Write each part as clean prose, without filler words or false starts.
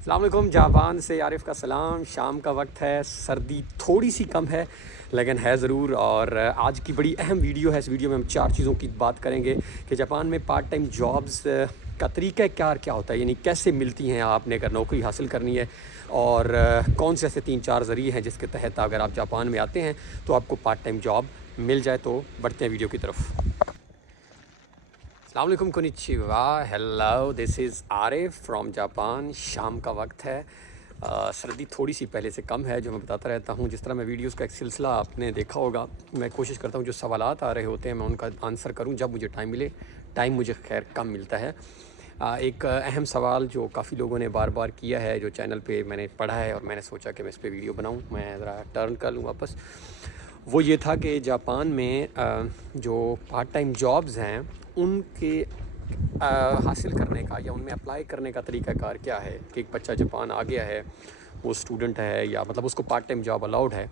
अस्सलाम वालेकुम। जापान से आरिफ का सलाम। शाम का वक्त है, सर्दी थोड़ी सी कम है लेकिन है ज़रूर। और आज की बड़ी अहम वीडियो है। इस वीडियो में हम 4 चीज़ों की बात करेंगे कि जापान में पार्ट टाइम जॉब्स का तरीक़ा क्या होता है, यानी कैसे मिलती हैं आपने अगर नौकरी हासिल करनी है, और कौन से ऐसे 3-4 ज़रिए हैं जिसके तहत अगर आप जापान में आते हैं तो आपको पार्ट टाइम जॉब मिल जाए। तो बढ़ते हैं वीडियो की तरफ। अस्सलाम वालेकुम, konnichiwa, hello, this is Arif from Japan. शाम का वक्त है, सर्दी थोड़ी सी पहले से कम है, जो मैं बताता रहता हूँ। जिस तरह मैं वीडियोस का एक सिलसिला आपने देखा होगा, मैं कोशिश करता हूँ जो सवालात आ रहे होते हैं मैं उनका आंसर करूँ जब मुझे टाइम मिले। टाइम मुझे खैर कम मिलता है। एक अहम सवाल जो काफ़ी लोगों ने बार बार किया है, जो चैनल पे मैंने पढ़ा है और मैंने सोचा कि मैं इस पर वीडियो बनाऊँ, मैं ज़रा टर्न कर लूँ वापस। वो ये था कि जापान में जो पार्ट टाइम जॉब्स हैं उनके हासिल करने का या उनमें अप्लाई करने का तरीक़ाकार क्या है। कि एक बच्चा जापान आ गया है, वो स्टूडेंट है, या मतलब उसको पार्ट टाइम जॉब अलाउड है,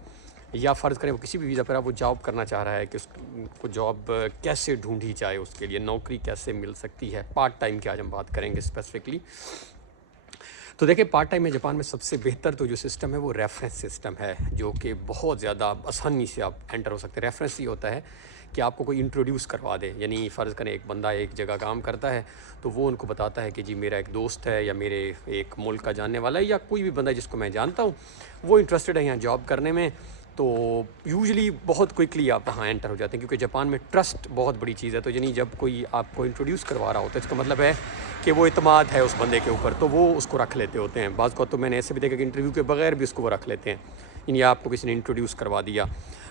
या फ़र्ज़ करें वो किसी भी वीज़ा पर वो जॉब करना चाह रहा है कि उसको जॉब कैसे ढूंढी जाए, उसके लिए नौकरी कैसे मिल सकती है पार्ट टाइम की। आज हम बात करेंगे स्पेसिफ़िकली। तो देखिए, पार्ट टाइम में जापान में सबसे बेहतर तो जो सिस्टम है वो रेफरेंस सिस्टम है, जो कि बहुत ज़्यादा आसानी से आप एंटर हो सकते हैं। रेफरेंस ये होता है कि आपको कोई इंट्रोड्यूस करवा दे, यानी फ़र्ज़ करें एक बंदा एक जगह काम करता है तो वो उनको बताता है कि जी मेरा एक दोस्त है या मेरे एक मुल्क का जानने वाला है या कोई भी बंदा जिसको मैं जानता हूँ वो इंटरेस्टेड है यहाँ जॉब करने में। तो यूजुअली बहुत क्विकली आप वहाँ एंटर हो जाते हैं, क्योंकि जापान में ट्रस्ट बहुत बड़ी चीज़ है। तो यानी जब कोई आपको इंट्रोड्यूस करवा रहा होता है, इसका मतलब है कि वो इत्मीनान है उस बंदे के ऊपर, तो वो उसको रख लेते होते हैं। बाज़ को तो मैंने ऐसे भी देखा कि इंटरव्यू के बगैर भी उसको वो रख लेते हैं, यानी आपको किसी ने इंट्रोड्यूस करवा दिया।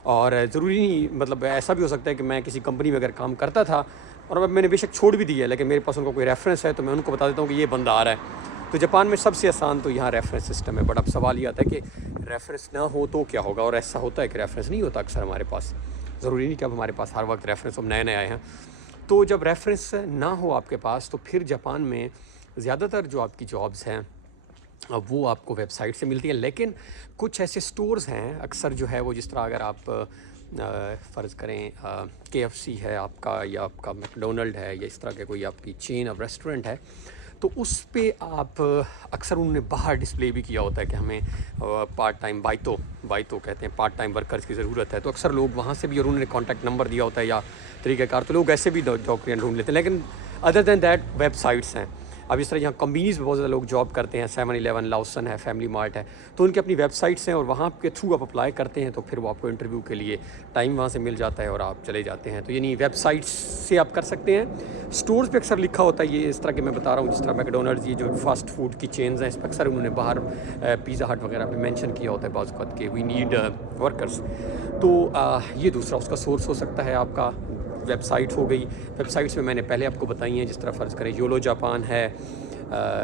और ज़रूरी नहीं, मतलब ऐसा भी हो सकता है कि मैं किसी कंपनी में अगर काम करता था और अब मैंने बेशक छोड़ भी दिया है, लेकिन मेरे पास उनका कोई रेफरेंस है तो मैं उनको बता देता हूँ कि ये बंदा आ रहा है। तो जापान में सबसे आसान तो यहाँ रेफरेंस सिस्टम है। बट अब सवाल ये आता है कि रेफरेंस ना हो तो क्या होगा, और ऐसा होता है कि रेफरेंस नहीं होता अक्सर हमारे पास। ज़रूरी नहीं कि अब हमारे पास हर वक्त रेफरेंस, हम नए आए हैं। तो जब रेफरेंस ना हो आपके पास तो फिर जापान में ज़्यादातर जो आपकी जॉब्स हैं अब वो आपको वेबसाइट से मिलती है। लेकिन कुछ ऐसे स्टोर्स हैं अक्सर जो है वो, जिस तरह अगर आप फ़र्ज़ करें KFC है आपका, या आपका मैकडोनल्ड है, या इस तरह के कोई आपकी चेन ऑफ रेस्टोरेंट है, तो उस पे आप अक्सर उन्होंने बाहर डिस्प्ले भी किया होता है कि हमें पार्ट टाइम बाइतो कहते हैं, पार्ट टाइम वर्कर्स की ज़रूरत है। तो अक्सर लोग वहाँ से भी, और उन्होंने कॉन्टैक्ट नंबर दिया होता है या तरीक़ाकार, तो लोग ऐसे भी नौकरियाँ ढूंढ लेते हैं। लेकिन अदर दैन दैट वेबसाइट्स हैं। अब इस तरह यहाँ कंपनीज़ में बहुत ज़्यादा लोग जॉब करते हैं, 7-Eleven, लॉसन है, फैमिली मार्ट है, तो उनकी अपनी वेबसाइट्स हैं और वहाँ के थ्रू आप अप्लाई करते हैं तो फिर वो आपको इंटरव्यू के लिए टाइम वहाँ से मिल जाता है और आप चले जाते हैं। तो यानी वेबसाइट्स से आप कर सकते हैं। स्टोर्स पे अक्सर लिखा होता है ये इस तरह के मैं बता रहा हूँ, जिस तरह मैकडोनल्ड्स, ये जो फास्ट फूड की चेन्स हैं, इस पर अक्सर उन्होंने बाहर पिज़्ज़ा हट वगैरह पे मेंशन किया होता है बाज़ वक़्त के वी नीड वर्कर्स। तो ये दूसरा उसका सोर्स हो सकता है आपका वेबसाइट हो गई। वेबसाइट्स में मैंने पहले आपको बताई हैं, जिस तरह फ़र्ज़ करें योलो जापान है,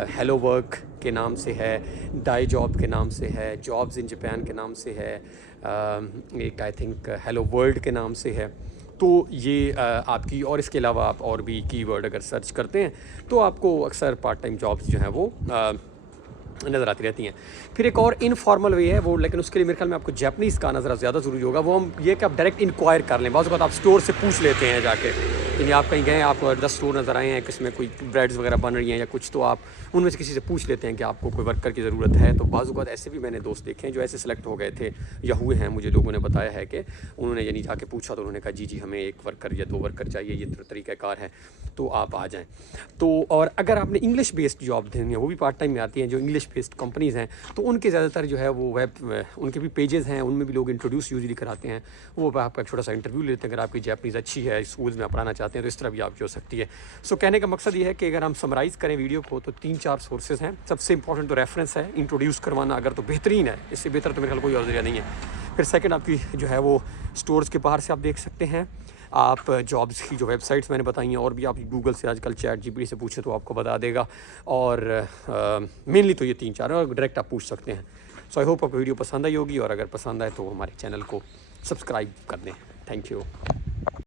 हेलो वर्क के नाम से है, डाई जॉब के नाम से है, जॉब्स इन जापान के नाम से है, एक आई थिंक हेलो वर्ल्ड के नाम से है। तो ये आपकी, और इसके अलावा आप और भी कीवर्ड अगर सर्च करते हैं तो आपको अक्सर पार्ट टाइम जॉब्स जो हैं वो नज़र आती रहती हैं। फिर एक और इनफॉर्मल वे है वो, लेकिन उसके लिए मेरे ख्याल में आपको जापानीज़ का नज़र ज़्यादा ज़रूरी होगा। वो हम ये कि आप डायरेक्ट इंक्वायर कर लें। बाज़ आप स्टोर से पूछ लेते हैं जाके, यानी आप कहीं गए, आपको 10 स्टोर नज़र आए हैं, किसमें कोई ब्रेड्स वगैरह बन रही हैं या कुछ, तो आप उनमें से किसी से पूछ लेते हैं कि आपको कोई वर्कर की ज़रूरत है। तो बाज़ ऐसे भी मैंने दोस्त देखे हैं जो ऐसे सेलेक्ट हो गए थे या हुए हैं, मुझे लोगों ने बताया है कि उन्होंने यानी जाके पूछा तो उन्होंने कहा जी हमें 1 वर्कर या 2 वर्कर चाहिए, ये तरीक़ाकार है, तो आप आ जाएँ। तो और अगर आपने इंग्लिश बेस्ड जॉब देनी है, वो भी पार्ट टाइम में आती हैं, जो इंग्लिश बेस्ड कंपनीज़ हैं, तो उनके ज़्यादातर जो है वो उनके भी पेजेस हैं, उनमें भी लोग इंट्रोड्यूस यूजुअली कराते हैं। वो आपका एक छोटा सा इंटरव्यू लेते हैं, अगर आपकी जापानीज़ अच्छी है, स्कूल्स में पढ़ाना चाहते हैं, तो इस तरह भी आपकी हो सकती है। सो कहने का मकसद ये है कि अगर हम समराइज़ करें वीडियो को तो 3-4 सोर्सेज हैं। सबसे इंपॉर्टेंट तो रेफरेंस है, इंट्रोड्यूस करवाना अगर तो बेहतरीन है, इससे बेहतर तो मेरे ख्याल कोई और ज़रिया नहीं है। फिर सेकंड आपकी जो है वो स्टोर्स के बाहर से आप देख सकते हैं। आप जॉब्स की जो वेबसाइट्स मैंने बताई हैं, और भी आप गूगल से आजकल ChatGPT से पूछे तो आपको बता देगा। और मेनली तो ये 3-4 और डायरेक्ट आप पूछ सकते हैं। सो आई होप आपको वीडियो पसंद आई होगी, और अगर पसंद आए तो हमारे चैनल को सब्सक्राइब कर दें। Thank you.